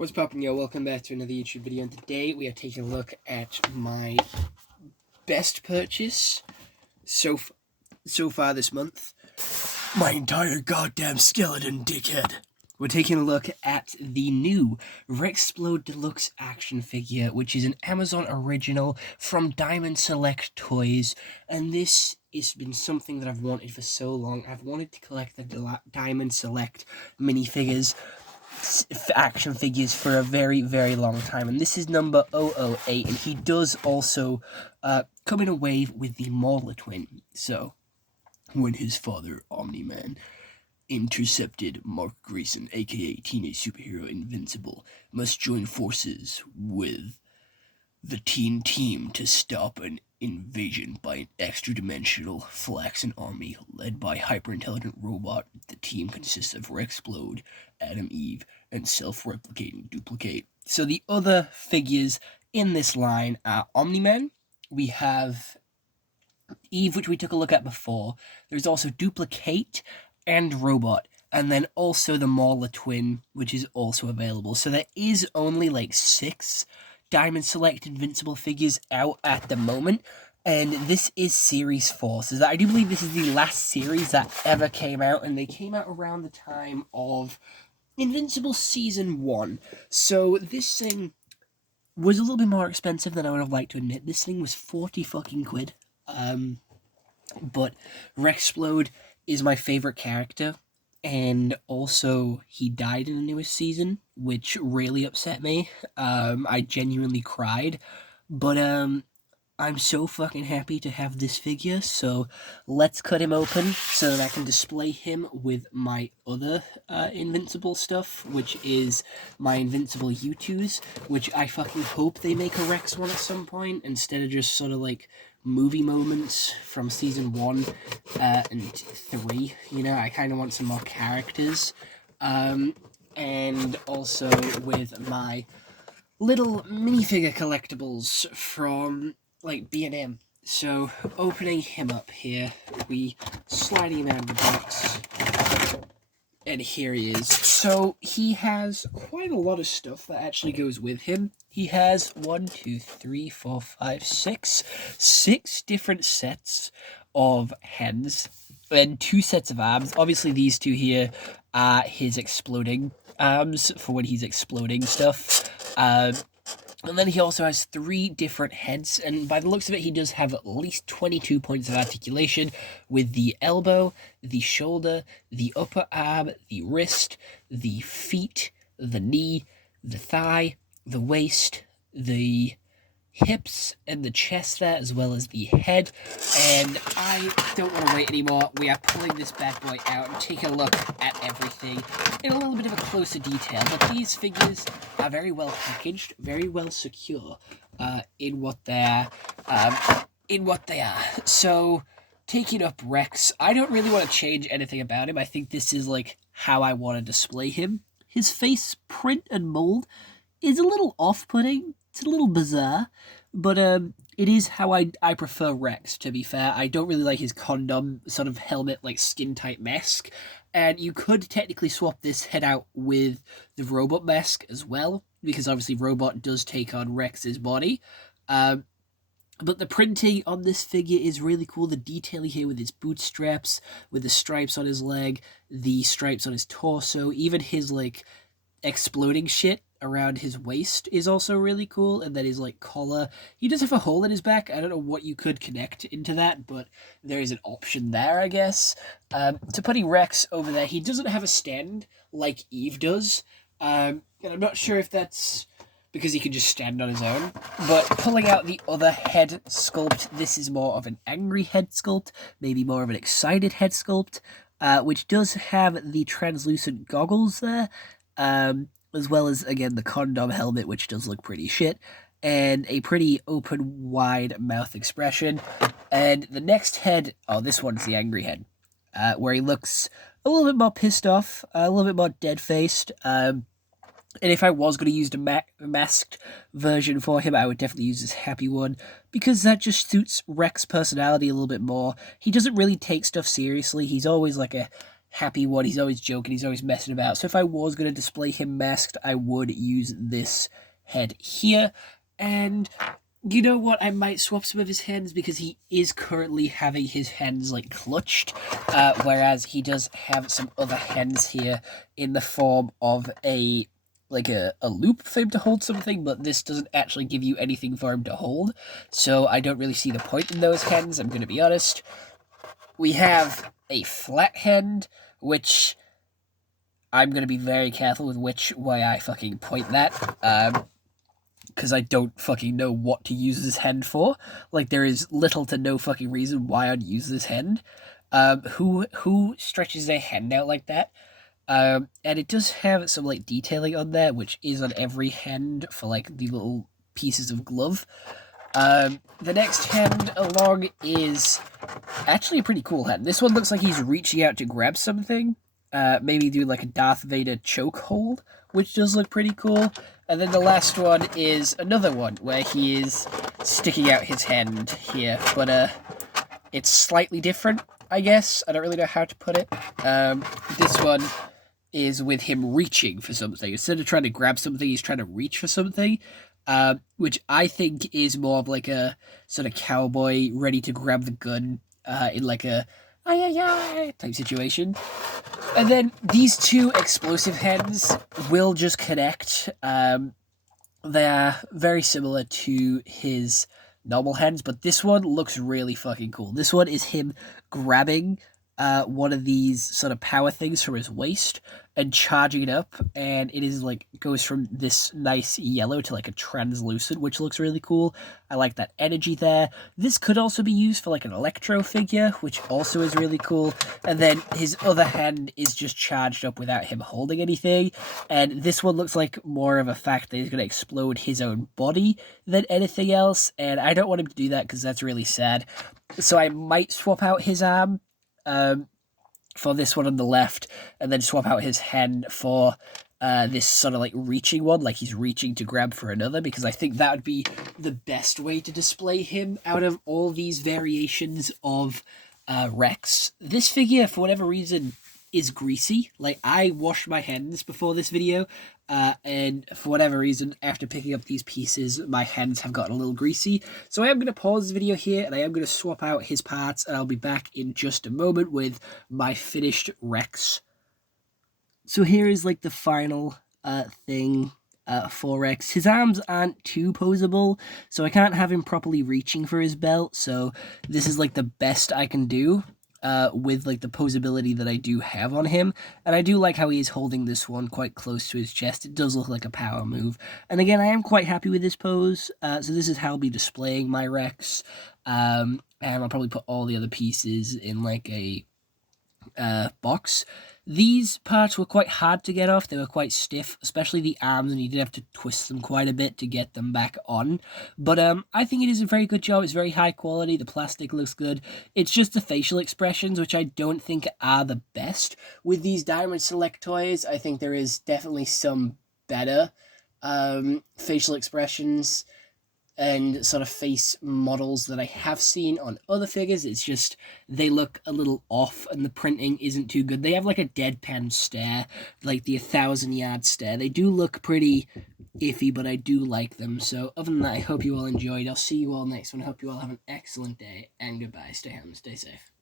What's poppin', yo? Welcome back to another YouTube video, and today we are taking a look at my best purchase so far this month. My entire goddamn skeleton, dickhead. We're taking a look at the new Splode Deluxe action figure, which is an Amazon original from Dimond Select Toys, and this has been something that I've wanted for so long. I've wanted to collect the Dimond Select minifigures, action figures, for a very, very long time, and this is number 008, and he does also come in a wave with the Mauler twin. So, when his father, Omni-Man, intercepted Mark Grayson, aka teenage superhero Invincible, must join forces with the teen team to stop an invasion by an extra-dimensional Flaxen army led by hyper-intelligent robot. The team consists of Splode, Adam Eve, and self-replicating Duplicate. So the other figures in this line are Omni-Man. We have Eve, which we took a look at before. There's also Duplicate and Robot, and then also the Mauler twin, which is also available. So there is only like 6 Dimond Select Invincible figures out at the moment, and this is Series 4. So I do believe this is the last series that ever came out, and they came out around the time of Invincible Season 1. So this thing was a little bit more expensive than I would have liked to admit. This thing was 40 fucking quid. But Splode is my favorite character, and also he died in the newest season, which really upset me. I genuinely cried, but I'm so fucking happy to have this figure, so let's cut him open so that I can display him with my other Invincible stuff, which is my Invincible U2s, which I fucking hope they make a Rex one at some point, instead of just sort of like movie moments from season 1 and 3. You know, I kind of want some more characters. And also with my little minifigure collectibles from like B&M. So opening him up here, we sliding him out of the box, and here he is. So he has quite a lot of stuff that actually goes with him. He has 6 different sets of heads and 2 sets of arms. Obviously these 2 here are his exploding arms for when he's exploding stuff. And then he also has 3 different heads, and by the looks of it, he does have at least 22 points of articulation with the elbow, the shoulder, the upper arm, the wrist, the feet, the knee, the thigh, the waist, the hips, and the chest there, as well as the head. And I don't want to wait anymore. We are pulling this bad boy out and taking a look at everything in a little bit of a closer detail. But these figures are very well packaged, very well secure in what they are. So, taking up Rex, I don't really want to change anything about him. I think this is like how I want to display him. His face print and mold is a little off-putting. It's a little bizarre, but it is how I prefer Rex, to be fair. I don't really like his condom sort of helmet, like skin-tight mask, and you could technically swap this head out with the robot mask as well, because obviously Robot does take on Rex's body. But the printing on this figure is really cool. The detailing here with his bootstraps, with the stripes on his leg, the stripes on his torso, even his like exploding shit around his waist is also really cool, and then his like collar. He does have a hole in his back. I don't know what you could connect into that, but there is an option there, I guess. To putting Rex over there, he doesn't have a stand like Eve does, and I'm not sure if that's because he can just stand on his own. But pulling out the other head sculpt, this is more of an angry head sculpt, maybe more of an excited head sculpt, which does have the translucent goggles there, as well as, again, the condom helmet, which does look pretty shit, and a pretty open, wide mouth expression. And the next head, oh, this one's the angry head, where he looks a little bit more pissed off, a little bit more dead-faced. And if I was going to use the masked version for him, I would definitely use this happy one, because that just suits Rex's personality a little bit more. He doesn't really take stuff seriously. He's always like a happy one. He's always joking. He's always messing about. So if I was going to display him masked, I would use this head here. And you know what? I might swap some of his hands because he is currently having his hands like clutched, whereas he does have some other hands here in the form of a loop for him to hold something, but this doesn't actually give you anything for him to hold, so I don't really see the point in those hands, I'm going to be honest. We have a flat hand, which I'm going to be very careful with which way I fucking point that, because I don't fucking know what to use this hand for. Like, there is little to no fucking reason why I'd use this hand. Who stretches their hand out like that? And it does have some, like, detailing on there, which is on every hand for, like, the little pieces of glove. The next hand along is actually a pretty cool hand. This one looks like he's reaching out to grab something. Maybe do, like, a Darth Vader choke hold, which does look pretty cool. And then the last one is another one where he is sticking out his hand here, but it's slightly different, I guess. I don't really know how to put it. This one is with him reaching for something. Instead of trying to grab something, he's trying to reach for something, which I think is more of like a sort of cowboy ready to grab the gun in like a type situation. And then these two explosive hands will just connect. They're very similar to his normal hands, but this one looks really fucking cool. This one is him grabbing one of these sort of power things from his waist and charging it up, and it is like goes from this nice yellow to like a translucent, which looks really cool. I like that energy there. This could also be used for like an electro figure, which also is really cool. And then his other hand is just charged up without him holding anything, and this one looks like more of a fact that he's going to explode his own body than anything else, and I don't want him to do that because that's really sad. So I might swap out his arm for this one on the left, and then swap out his hand for this sort of like reaching one, like he's reaching to grab for another, because I think that would be the best way to display him out of all these variations of Rex. This figure, for whatever reason, is greasy. Like, I washed my hands before this video, and for whatever reason, after picking up these pieces, my hands have gotten a little greasy. So I am going to pause the video here, and I am going to swap out his parts, and I'll be back in just a moment with my finished Rex. So here is, like, the final thing for Rex. His arms aren't too posable, so I can't have him properly reaching for his belt, so this is, like, the best I can do. With like the posability that I do have on him, and I do like how he is holding this one quite close to his chest. It does look like a power move, and again, I am quite happy with this pose. So this is how I'll be displaying my Rex, and I'll probably put all the other pieces in like a box. These parts were quite hard to get off. They were quite stiff, especially the arms, and you did have to twist them quite a bit to get them back on. But I think it is a very good job. It's very high quality. The plastic looks good. It's just the facial expressions, which I don't think are the best. With these Diamond Select toys, I think there is definitely some better facial expressions and sort of face models that I have seen on other figures. It's just they look a little off and the printing isn't too good. They have like a deadpan stare, like the 1,000-yard stare. They do look pretty iffy, but I do like them. So other than that, I hope you all enjoyed. I'll see you all next one. I hope you all have an excellent day, and goodbye. Stay home, stay safe.